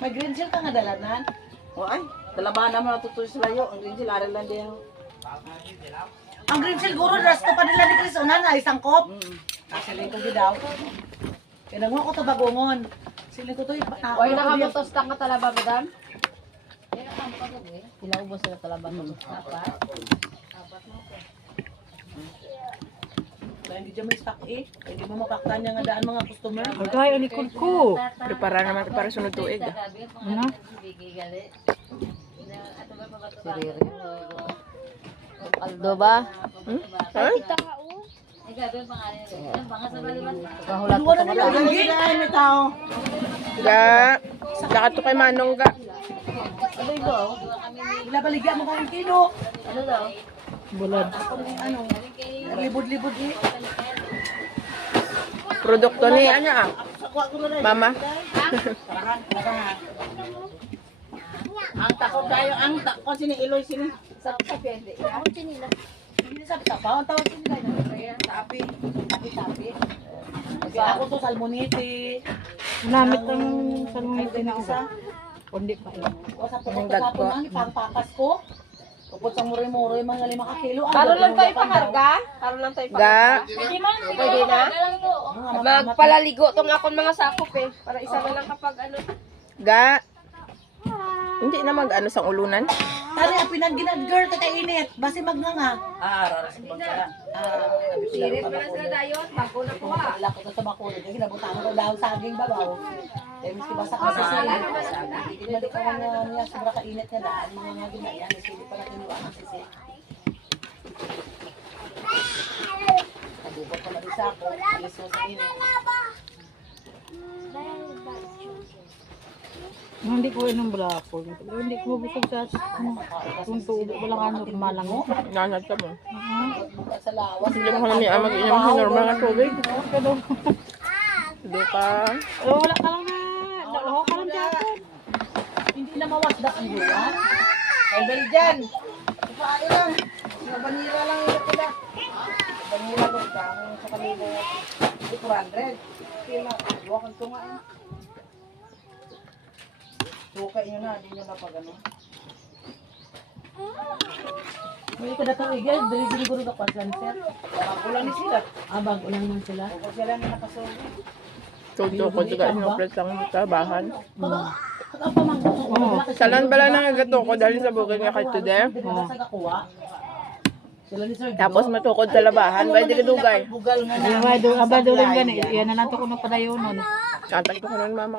May green seal ka nga dalanan. O ay, talabahan naman natutuloy sa layo. Ang green seal, aral lang din. Ang green seal guro, rasto pa nila ni Chris Unan na isang kop. Siling ko di daw. Kaya nang ko to bagongon. Siling ko to Oy, nakamotos ka talaba, madam? Pinaubos sila talaba mo. Apat. Kaya hindi dyan may stock eh. Hindi mo mapaktan niya nga daan mga customer. Agay, alikod ko. Prepara naman para sunod tuig. Ano? Siriri. Aldo ba? Ha? Kahulat ko Ano nila ang gin? Ay, may tao. Ga. Lakat to kay Manong ga. Ano ito? Ilabaligyan mo kayong kilo. Ano daw? Bulad. Ano? Libod-libod eh. Produkto ni ano ah. Mama. Ang takot tayo, ang takot sini Iloy sini. Hindi sabi-sabi. Ang tawag ko nila yun. Sabi. Sabi-sabi. Kaya ako to salmonite. Namit ang salungit na Isa. Kundi pa yun. O sa pagkakapon lang, ipangpakas ko. Upot sa muri-muri, mga 5 kilo. Karon lang tayo pakarga? Karon lang tayo Ga. Pwede na? Magpalaligo tong akong mga sakop eh. Para isa na lang kapag ano. Ga. Hindi na mag ano sa ulunan. Tali, ang pinag-ginag girl, kakainit. Basi magnganga. Raras ko pagkala. Sirit pa na sila dayo. Bago na po ha. Wala ko to sa makulog. Kasi nabutangan ko daw saging babaw. Eh, miski basa ka sa sili. Hindi balik ka niya, sobra kainit niya daan. Yung mga ginayan, sili pa na kinuha ng sisi. Nabubot ko na rin sa ako. Alis mo sa init. Hindi ko inom blako. Hindi ko mabusog sa kung tubo. Walang ano, malang mo. Nanat ka mo. Bukas sa lawas. Hindi mo kami mag-inom sa normal na tubig. Tudo ka. Wala ka lang na. Nalaho ka lang dyan. Hindi na mawasdak ang buwan. Ay, Belgian. Paano lang. Banira lang yung pila. Banira lang kang sa kanila. 400. Kila, buwakan ko nga eh. Sukay nyo na, hindi nyo na pag ano. May kada tuig guys, dili guro ka cancer. Bago lang ni sila. Bago lang man sila. Bago sila na nakasulit. Tudo ko juga inopret ang tabahan. Ang pamangko. Salan bala nang gato ko dahil sa bukid nga kay today. Sa kakuha. Sila ni Sir. Tapos matukod sa labahan, pwede ka dugay. Bugal nga na. Abado lang gani. Yan na nato ko na padayon nun. Katak ko nun mama.